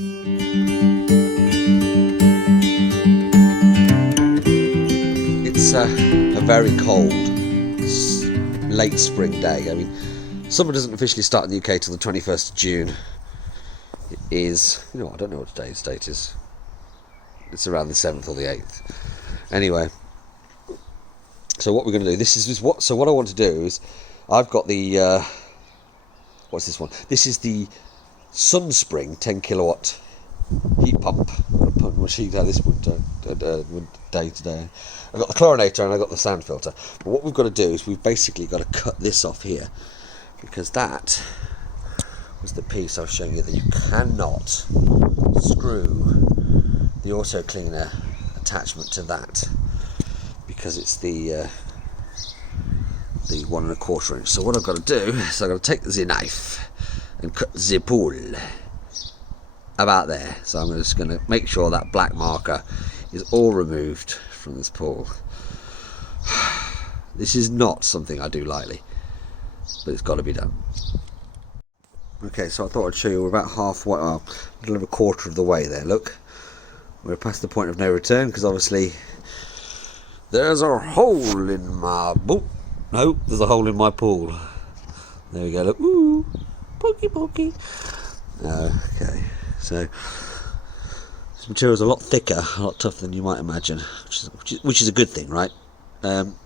It's a very cold, late spring day. I mean, summer doesn't officially start in the UK till the 21st of June. It is, I don't know what today's date is. It's around the 7th or the 8th. Anyway, so what we're going to do, so what I want to do is, I've got the, what's this one? This is the Sunspring 10 kilowatt heat pump. I'm going to put much heat out of this one day today. I've got the chlorinator and I've got the sand filter. But what we've got to do is we've basically got to cut this off here, because that was the piece I was showing you that you cannot screw the auto cleaner attachment to that, because it's the 1 1/4 inch. So what I've got to do is I've got to take the knife and cut the pool about there. So I'm just going to make sure that black marker is all removed from this pool. This is not something I do lightly, but it's got to be done. Okay, so I thought I'd show you we're about halfway, a little over a quarter of the way there. Look, we're past the point of no return, because obviously there's a hole in my boot. No, there's a hole in my pool. There we go, look. Ooh, pokey pokey. Okay, so this material's a lot thicker, a lot tougher than you might imagine, which is a good thing, right?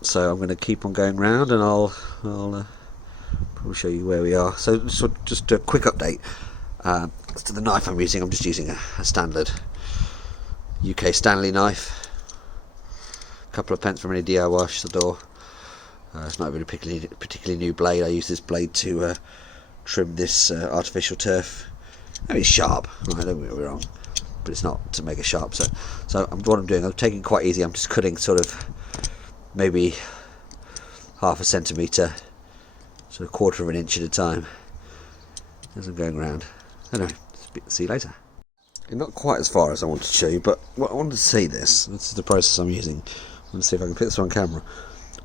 So I'm going to keep on going round, and I'll probably show you where we are. So just a quick update as to the knife I'm using. I'm just using a standard UK Stanley knife. A couple of pence from any DIY store. It's not really a particularly new blade. I use this blade to trim this artificial turf. I mean, it's sharp, right, don't get me wrong, but it's not to make it sharp. So what I'm doing, I'm taking it quite easy. I'm just cutting sort of maybe half a centimetre, sort of 1/4 of an inch at a time as I'm going around. Anyway, see you later. Not quite as far as I wanted to show you, but I wanted to see this. This is the process I'm using. I'm going to see if I can put this on camera.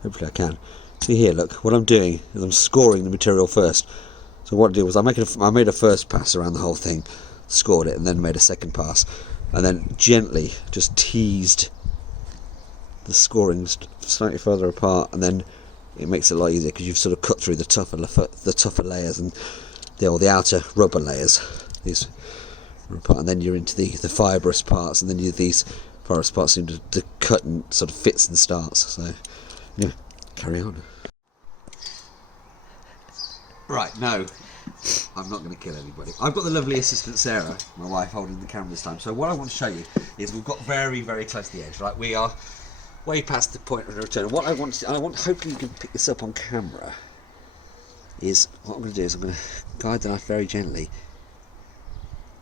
Hopefully I can. See here, look, what I'm doing is I'm scoring the material first. So what I did was I made a first pass around the whole thing, scored it, and then made a second pass, and then gently just teased the scoring slightly further apart, and then it makes it a lot easier because you've sort of cut through the tougher layers and the outer rubber layers. These apart, and then you're into the fibrous parts, and then these fibrous parts seem to cut and sort of fits and starts. So yeah, carry on. Right, no, I'm not going to kill anybody. I've got the lovely assistant Sarah, my wife, holding the camera this time. So what I want to show you is we've got very, very close to the edge. Right, we are way past the point of no return. What I want, hopefully you can pick this up on camera, is what I'm going to do is I'm going to guide the knife very gently,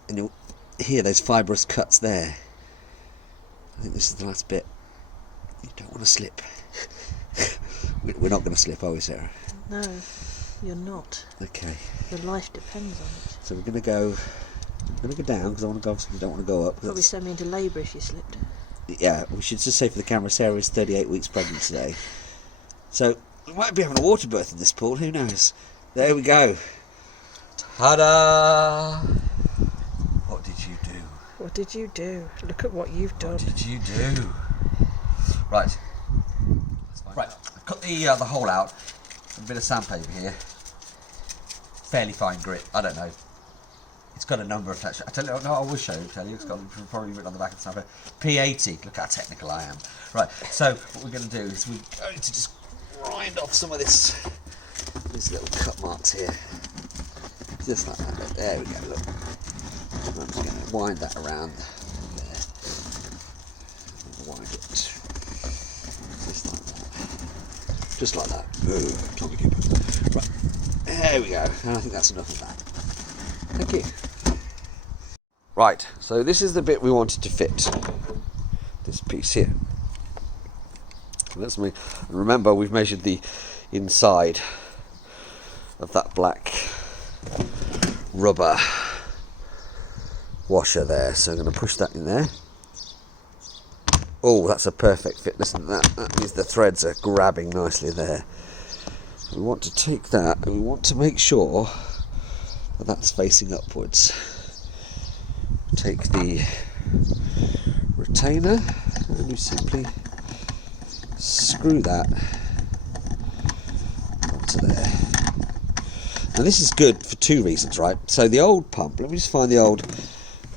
and you'll hear those fibrous cuts there. I think this is the last bit. You don't want to slip. We're not going to slip, are we, Sarah? No, you're not. Okay. Your life depends on it. So we're going to go down, because I want to go. Obviously, we don't want to go up. Probably send me into labour if you slipped. Yeah, we should just say for the camera, Sarah is 38 weeks pregnant today. So we might be having a water birth in this pool. Who knows? There we go. Ta-da! What did you do? What did you do? Look at what you've done. What did you do? Right. Right. I've cut the hole out. A bit of sandpaper here. Fairly fine grit. I don't know. It's got a number of attached. I tell you, no, I will show you. It's got probably written on the back of the sandpaper. P80. Look how technical I am. Right. So what we're going to do is we're going to just grind off some of these little cut marks here. Just like that. There we go. Look. I'm just going to wind that around there. Wind it. Just like that. Ooh, can't be good. Right. There we go. And I think that's enough of that. Thank you. Right. So this is the bit we wanted to fit. This piece here. And remember, we've measured the inside of that black rubber washer there, so I'm going to push that in there. Oh, that's a perfect fit. Listen to that. That means the threads are grabbing nicely there. We want to take that and we want to make sure that that's facing upwards. take the retainer and you simply screw that onto there. Now this is good for two reasons, right? So the old pump, let me just find the old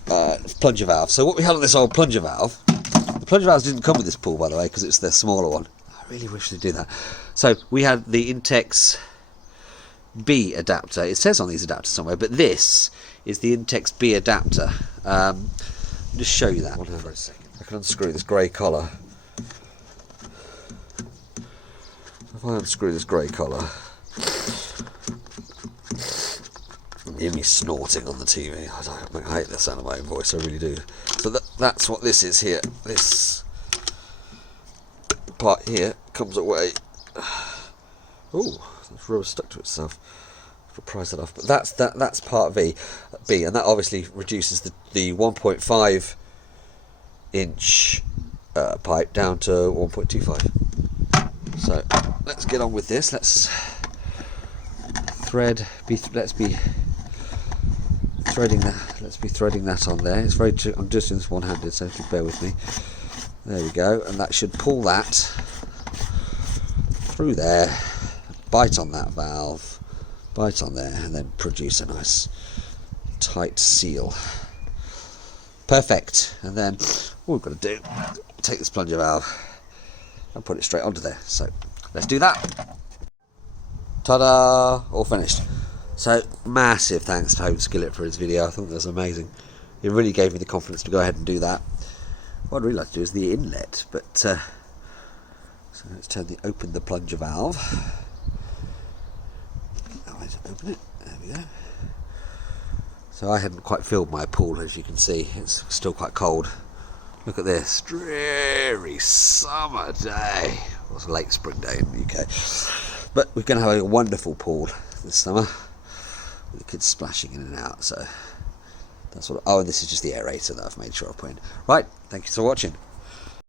plunger valve. So what we had on this old plunger valve, the plunger valves didn't come with this pool, by the way, because it's the smaller one. I really wish they'd do that. So we had the Intex B adapter. It says on these adapters somewhere, but this is the Intex B adapter. I'll just show you that one for a second. I can unscrew this grey collar. If I unscrew this grey collar, you hear me snorting on the TV. I hate the sound of my own voice, I really do. So that's what this is here. This part here comes away. Oh, this rubber stuck to itself. I'll prise that off. But that's part B, and that obviously reduces the 1.5 inch pipe down to 1.25. So let's get on with this. Let's be threading that on there. It's very I'm just doing this one-handed, so if you bear with me. There we go, and that should pull that through there, bite on that valve, bite on there, and then produce a nice tight seal. Perfect. And then all we've got to do, take this plunger valve and put it straight onto there. So let's do that. Ta-da! All finished. So massive thanks to Home Skillet for his video. I thought that was amazing. It really gave me the confidence to go ahead and do that. What I'd really like to do is the inlet, but so let's open the plunger valve. Open it. There we go. So I hadn't quite filled my pool, as you can see. It's still quite cold. Look at this dreary summer day. Well, it's a late spring day in the UK, but we're going to have a wonderful pool this summer with the kids splashing in and out. So that's what. Oh, and this is just the aerator that I've made sure I put in. Right. Thank you for watching.